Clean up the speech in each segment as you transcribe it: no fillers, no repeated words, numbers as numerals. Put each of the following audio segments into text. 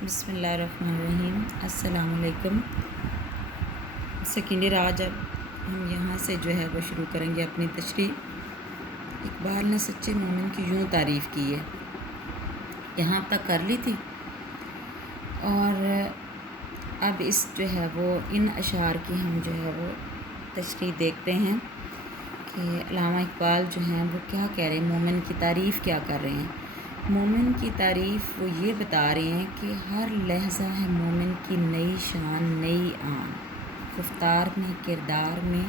بسم اللہ الرحمن الرحیم۔ السلام علیکم۔ سیکنڈ ایئر آج اب ہم یہاں سے جو ہے وہ شروع کریں گے اپنی تشریح۔ اقبال نے سچے مومن کی یوں تعریف کی ہے، یہاں تک کر لی تھی، اور اب اس جو ہے وہ ان اشعار کی ہم جو ہے وہ تشریح دیکھتے ہیں کہ علامہ اقبال جو ہیں وہ کیا کہہ رہے ہیں، مومن کی تعریف کیا کر رہے ہیں۔ مومن کی تعریف وہ یہ بتا رہے ہیں کہ ہر لحظہ ہے مومن کی نئی شان نئی آن، گفتار میں کردار میں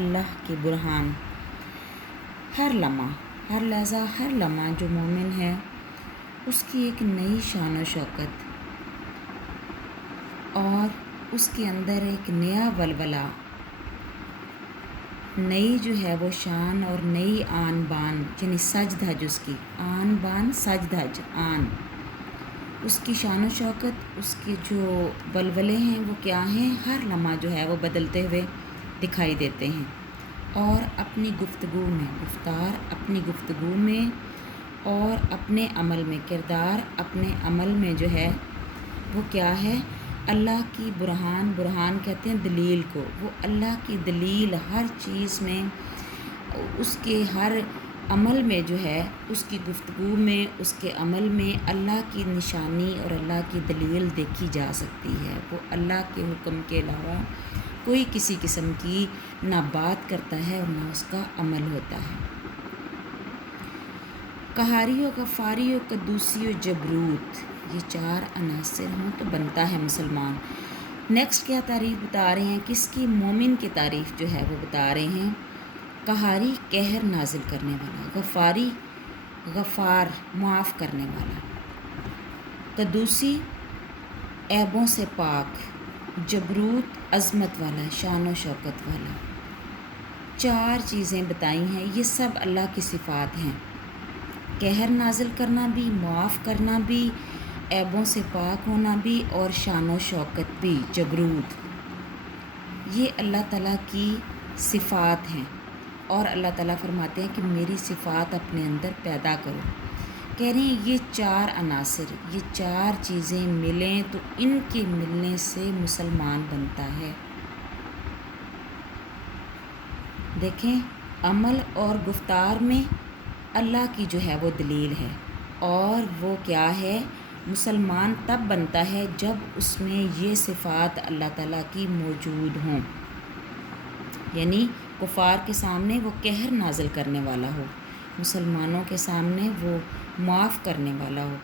اللہ کے برہان۔ ہر لمحہ ہر لحظہ ہر لمحہ جو مومن ہے اس کی ایک نئی شان و شوکت، اور اس کے اندر ایک نیا ولولہ، نئی جو ہے وہ شان اور نئی آن بان، یعنی سج دھج، اس کی آن بان سج دھج آن، اس کی شان و شوکت، اس کے جو ولولے ہیں وہ کیا ہیں، ہر لمحہ جو ہے وہ بدلتے ہوئے دکھائی دیتے ہیں۔ اور اپنی گفتگو میں گفتار، اپنی گفتگو میں اور اپنے عمل میں کردار، اپنے عمل میں جو ہے وہ کیا ہے، اللہ کی برہان، برہان کہتے ہیں دلیل کو، وہ اللہ کی دلیل ہر چیز میں، اس کے ہر عمل میں جو ہے، اس کی گفتگو میں، اس کے عمل میں اللہ کی نشانی اور اللہ کی دلیل دیکھی جا سکتی ہے۔ وہ اللہ کے حکم کے علاوہ کوئی کسی قسم کی نہ بات کرتا ہے اور نہ اس کا عمل ہوتا ہے۔ قہاری و غفاری و قدوسی و جبروت، یہ چار عناصر ہوں تو بنتا ہے مسلمان۔ نیکسٹ کیا تعریف بتا رہے ہیں، کس کی، مومن کی تعریف جو ہے وہ بتا رہے ہیں۔ قہاری قہر نازل کرنے والا، غفاری غفار معاف کرنے والا، قدوسی عیبوں سے پاک، جبروت عظمت والا، شان و شوکت والا۔ چار چیزیں بتائی ہیں، یہ سب اللہ کی صفات ہیں۔ قہر نازل کرنا بھی، معاف کرنا بھی، عیبوں سے پاک ہونا بھی، اور شان و شوکت بھی، جبروت، یہ اللہ تعالیٰ کی صفات ہیں۔ اور اللہ تعالیٰ فرماتے ہیں کہ میری صفات اپنے اندر پیدا کرو۔ کہہ رہے ہیں یہ چار عناصر، یہ چار چیزیں ملیں تو ان کے ملنے سے مسلمان بنتا ہے۔ دیکھیں، عمل اور گفتار میں اللہ کی جو ہے وہ دلیل ہے، اور وہ کیا ہے، مسلمان تب بنتا ہے جب اس میں یہ صفات اللہ تعالیٰ کی موجود ہوں، یعنی کفار کے سامنے وہ قہر نازل کرنے والا ہو، مسلمانوں کے سامنے وہ معاف کرنے والا ہو،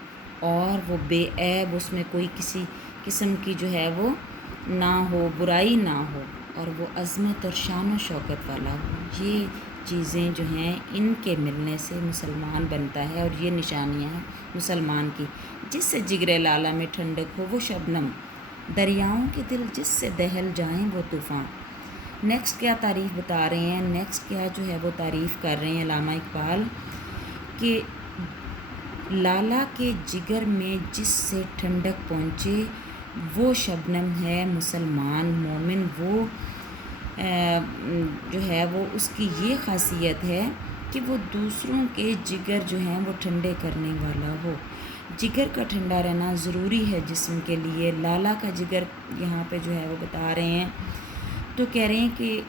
اور وہ بے عیب، اس میں کوئی کسی قسم کی جو ہے وہ نہ ہو، برائی نہ ہو، اور وہ عظمت اور شان و شوکت والا ہو۔ یہ چیزیں جو ہیں ان کے ملنے سے مسلمان بنتا ہے، اور یہ نشانیاں ہیں مسلمان کی۔ جس سے جگر لالہ میں ٹھنڈک ہو وہ شبنم، دریاؤں کے دل جس سے دہل جائیں وہ طوفان۔ نیکسٹ کیا تعریف بتا رہے ہیں، نیکسٹ کیا جو ہے وہ تعریف کر رہے ہیں علامہ اقبال، کہ لالہ کے جگر میں جس سے ٹھنڈک پہنچے وہ شبنم ہے مسلمان مومن۔ وہ جو ہے وہ اس کی یہ خاصیت ہے کہ وہ دوسروں کے جگر جو ہیں وہ ٹھنڈے کرنے والا ہو۔ جگر کا ٹھنڈا رہنا ضروری ہے جسم کے لیے۔ لالہ کا جگر یہاں پہ جو ہے وہ بتا رہے ہیں، تو کہہ رہے ہیں کہ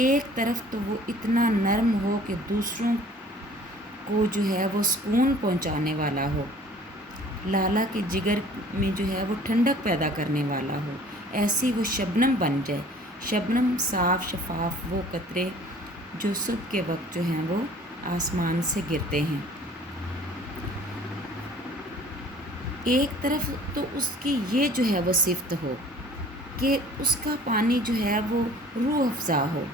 ایک طرف تو وہ اتنا نرم ہو کہ دوسروں کو جو ہے وہ سکون پہنچانے والا ہو، لالہ کے جگر میں جو ہے وہ ٹھنڈک پیدا کرنے والا ہو، ایسی وہ شبنم بن جائے۔ شبنم صاف شفاف وہ قطرے جو صبح کے وقت جو ہیں وہ آسمان سے گرتے ہیں۔ ایک طرف تو اس کی یہ جو ہے وہ صفت ہو کہ اس کا پانی جو ہے وہ روح افزا ہو،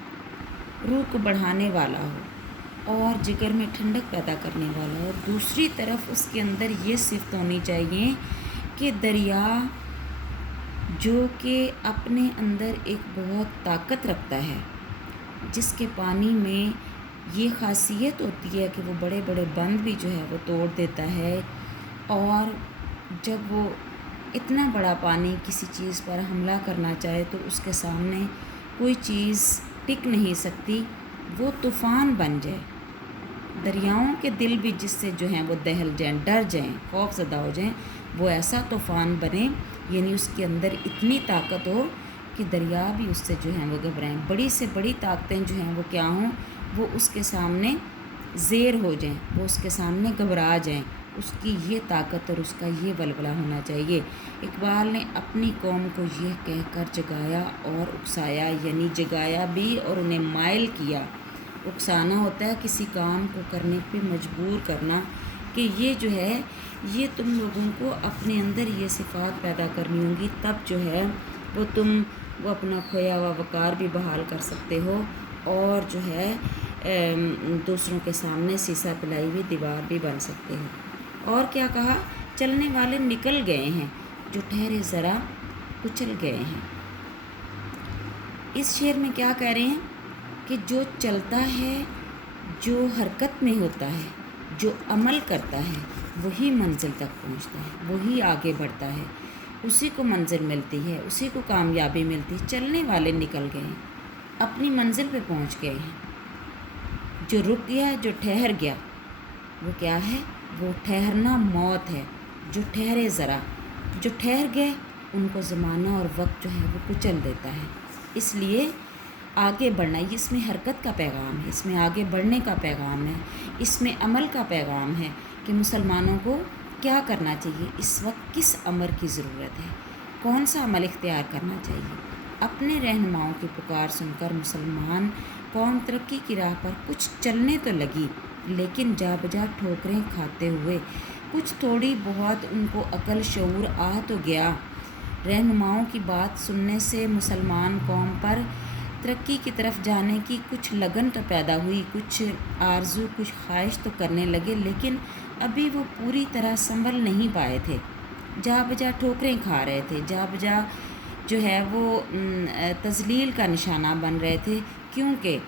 روح کو بڑھانے والا ہو، اور جگر میں ٹھنڈک پیدا کرنے والا ہو۔ دوسری طرف اس کے اندر یہ صفت ہونی چاہیے کہ دریا جو کہ اپنے اندر ایک بہت طاقت رکھتا ہے، جس کے پانی میں یہ خاصیت ہوتی ہے کہ وہ بڑے بڑے بند بھی جو ہے وہ توڑ دیتا ہے، اور جب وہ اتنا بڑا پانی کسی چیز پر حملہ کرنا چاہے تو اس کے سامنے کوئی چیز ٹک نہیں سکتی، وہ طوفان بن جائے، دریاؤں کے دل بھی جس سے جو ہیں وہ دہل جائیں، ڈر جائیں، خوف زدہ ہو جائیں، وہ ایسا طوفان بنے، یعنی اس کے اندر اتنی طاقت ہو کہ دریا بھی اس سے جو ہیں وہ گھبرائیں، بڑی سے بڑی طاقتیں جو ہیں وہ کیا ہوں، وہ اس کے سامنے زیر ہو جائیں، وہ اس کے سامنے گھبرا جائیں، اس کی یہ طاقت اور اس کا یہ ولولہ ہونا چاہیے۔ اقبال نے اپنی قوم کو یہ کہہ کر جگایا اور اکسایا، یعنی جگایا بھی اور انہیں مائل کیا۔ اکسانا ہوتا ہے کسی کام کو کرنے پہ مجبور کرنا، کہ یہ جو ہے یہ تم لوگوں کو اپنے اندر یہ صفات پیدا کرنی ہوں گی، تب جو ہے وہ اپنا کھویا ہوا وقار بھی بحال کر سکتے ہو، اور جو ہے دوسروں کے سامنے سیسا پلائی ہوئی دیوار بھی بن سکتے ہو۔ اور کیا کہا، چلنے والے نکل گئے ہیں، جو ٹھہرے ذرا کچل گئے ہیں۔ اس شعر میں کیا کہہ رہے ہیں کہ جو چلتا ہے، جو حرکت میں ہوتا ہے، جو عمل کرتا ہے، وہی منزل تک پہنچتا ہے، وہی آگے بڑھتا ہے، اسی کو منزل ملتی ہے، اسی کو کامیابی ملتی ہے۔ چلنے والے نکل گئے ہیں، اپنی منزل پہ پہنچ گئے ہیں۔ جو رک گیا، جو ٹھہر گیا، وہ کیا ہے، وہ ٹھہرنا موت ہے۔ جو ٹھہرے ذرا، جو ٹھہر گئے، ان کو زمانہ اور وقت جو ہے وہ کچل دیتا ہے۔ اس لیے آگے بڑھنا، اس میں حرکت کا پیغام ہے، اس میں آگے بڑھنے کا پیغام ہے، اس میں عمل کا پیغام ہے کہ مسلمانوں کو کیا کرنا چاہیے، اس وقت کس امر کی ضرورت ہے، کون سا عمل اختیار کرنا چاہیے۔ اپنے رہنماؤں کی پکار سن کر مسلمان قوم ترقی کی راہ پر کچھ چلنے تو لگی، لیکن جا بجا ٹھوکریں کھاتے ہوئے۔ کچھ تھوڑی بہت ان کو عقل شعور آ تو گیا۔ رہنماؤں کی بات سننے سے مسلمان قوم پر ترقی کی طرف جانے کی کچھ لگن تو پیدا ہوئی، کچھ آرزو، کچھ خواہش تو کرنے لگے، لیکن ابھی وہ پوری طرح سنبھل نہیں پائے تھے۔ جا بجا ٹھوکریں کھا رہے تھے، جا بجا جو ہے وہ تذلیل کا نشانہ بن رہے تھے، کیونکہ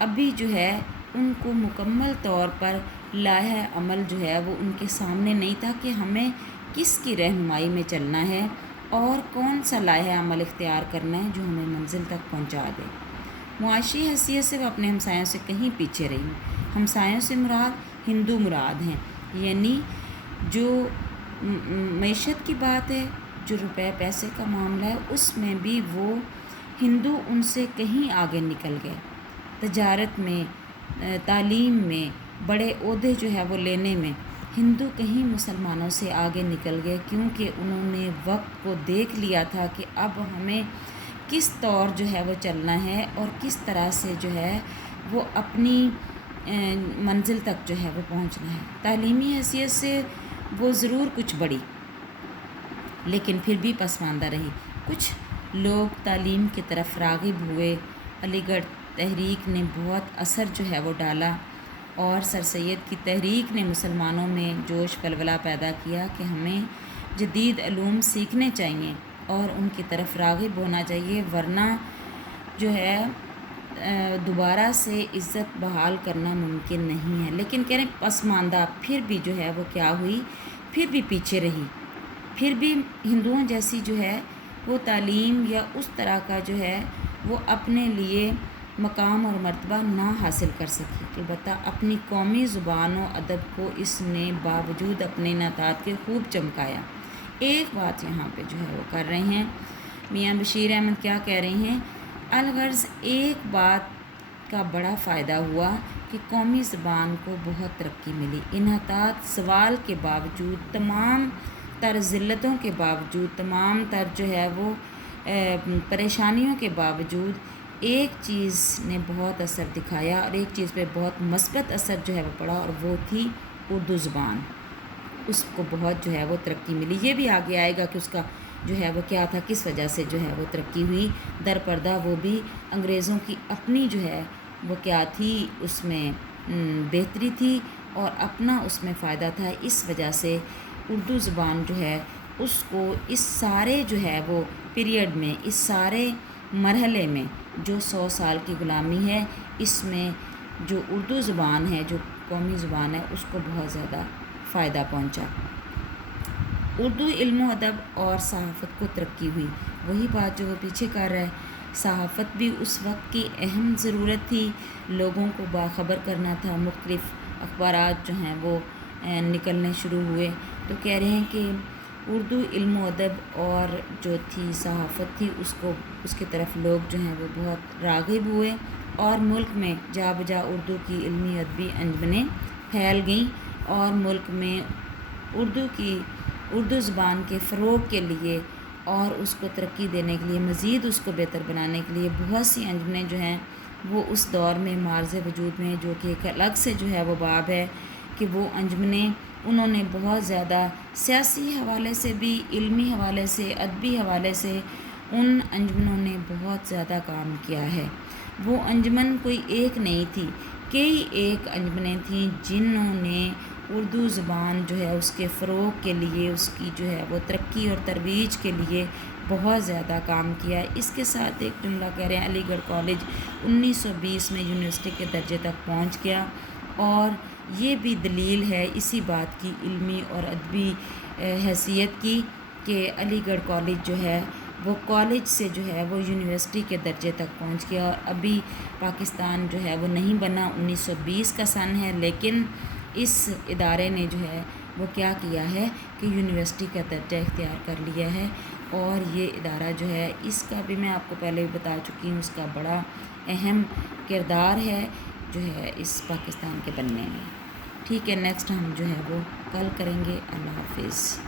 ابھی جو ہے ان کو مکمل طور پر لائحہ عمل جو ہے وہ ان کے سامنے نہیں تھا کہ ہمیں کس کی رہنمائی میں چلنا ہے اور کون سا لائحہ عمل اختیار کرنا ہے جو ہمیں منزل تک پہنچا دے۔ معاشی حیثیت سے وہ اپنے ہمسایوں سے کہیں پیچھے رہی۔ ہمسایوں سے مراد ہندو مراد ہیں، یعنی جو معیشت کی بات ہے، جو روپے پیسے کا معاملہ ہے، اس میں بھی وہ ہندو ان سے کہیں آگے نکل گئے۔ تجارت میں، تعلیم میں، بڑے عہدے جو ہے وہ لینے میں ہندو کہیں مسلمانوں سے آگے نکل گئے، کیونکہ انہوں نے وقت کو دیکھ لیا تھا کہ اب ہمیں کس طور جو ہے وہ چلنا ہے اور کس طرح سے جو ہے وہ اپنی منزل تک جو ہے وہ پہنچنا ہے۔ تعلیمی حیثیت سے وہ ضرور کچھ بڑھی، لیکن پھر بھی پسماندہ رہی۔ کچھ لوگ تعلیم کی طرف راغب ہوئے۔ علی گڑھ تحریک نے بہت اثر جو ہے وہ ڈالا، اور سر سید کی تحریک نے مسلمانوں میں جوش ولولہ پیدا کیا کہ ہمیں جدید علوم سیکھنے چاہیے اور ان کی طرف راغب ہونا چاہیے، ورنہ جو ہے دوبارہ سے عزت بحال کرنا ممکن نہیں ہے۔ لیکن کہہ رہے ہیں پسماندہ، پھر بھی جو ہے وہ کیا ہوئی، پھر بھی پیچھے رہی، پھر بھی ہندوؤں جیسی جو ہے وہ تعلیم یا اس طرح کا جو ہے وہ اپنے لیے مقام اور مرتبہ نہ حاصل کر سکی۔ البتہ اپنی قومی زبان و ادب کو اس نے باوجود اپنے انحطاط کے خوب چمکایا۔ ایک بات یہاں پہ جو ہے وہ کر رہے ہیں میاں بشیر احمد، کیا کہہ رہے ہیں، الغرض ایک بات کا بڑا فائدہ ہوا کہ قومی زبان کو بہت ترقی ملی۔ انحطاط زوال کے باوجود، تمام تر ذلتوں کے باوجود، تمام تر جو ہے وہ پریشانیوں کے باوجود ایک چیز نے بہت اثر دکھایا، اور ایک چیز پہ بہت مثبت اثر جو ہے وہ پڑا، اور وہ تھی اردو زبان۔ اس کو بہت جو ہے وہ ترقی ملی۔ یہ بھی آگے آئے گا کہ اس کا جو ہے وہ کیا تھا، کس وجہ سے جو ہے وہ ترقی ہوئی۔ در پردہ وہ بھی انگریزوں کی اپنی جو ہے وہ کیا تھی، اس میں بہتری تھی اور اپنا اس میں فائدہ تھا۔ اس وجہ سے اردو زبان جو ہے اس کو اس سارے جو ہے وہ پیریڈ میں، اس سارے مرحلے میں جو 100 سال کی غلامی ہے، اس میں جو اردو زبان ہے، جو قومی زبان ہے، اس کو بہت زیادہ فائدہ پہنچا۔ اردو علم و ادب اور صحافت کو ترقی ہوئی۔ وہی بات جو وہ پیچھے کر رہا ہے، صحافت بھی اس وقت کی اہم ضرورت تھی، لوگوں کو باخبر کرنا تھا، مختلف اخبارات جو ہیں وہ نکلنے شروع ہوئے، تو کہہ رہے ہیں کہ اردو علم و ادب اور جو تھی صحافت تھی اس کی طرف لوگ جو ہیں وہ بہت راغب ہوئے، اور ملک میں جا بجا اردو کی علمی ادبی انجمنیں پھیل گئیں، اور ملک میں اردو زبان کے فروغ کے لیے اور اس کو ترقی دینے کے لیے، مزید اس کو بہتر بنانے کے لیے بہت سی انجمنیں جو ہیں وہ اس دور میں معرض وجود میں، جو کہ ایک الگ سے جو ہے وہ باب ہے کہ وہ انجمنیں انہوں نے بہت زیادہ سیاسی حوالے سے بھی، علمی حوالے سے، ادبی حوالے سے ان انجمنوں نے بہت زیادہ کام کیا ہے۔ وہ انجمن کوئی ایک نہیں تھی، کئی ایک انجمنیں تھیں جنہوں نے اردو زبان جو ہے اس کے فروغ کے لیے، اس کی جو ہے وہ ترقی اور ترویج کے لیے بہت زیادہ کام کیا ہے۔ اس کے ساتھ ایک جملہ کہہ رہے ہیں، علی گڑھ کالج 1920 میں یونیورسٹی کے درجے تک پہنچ گیا، اور یہ بھی دلیل ہے اسی بات کی، علمی اور ادبی حیثیت کی، کہ علی گڑھ کالج جو ہے وہ کالج سے جو ہے وہ یونیورسٹی کے درجے تک پہنچ گیا، اور ابھی پاکستان جو ہے وہ نہیں بنا، 1920 کا سن ہے، لیکن اس ادارے نے جو ہے وہ کیا کیا ہے کہ یونیورسٹی کا درجہ اختیار کر لیا ہے، اور یہ ادارہ جو ہے اس کا بھی میں آپ کو پہلے بھی بتا چکی ہوں، اس کا بڑا اہم کردار ہے جو ہے اس پاکستان کے بننے میں۔ ٹھیک ہے، نیکسٹ ہم جو ہے وہ کل کریں گے۔ اللہ حافظ۔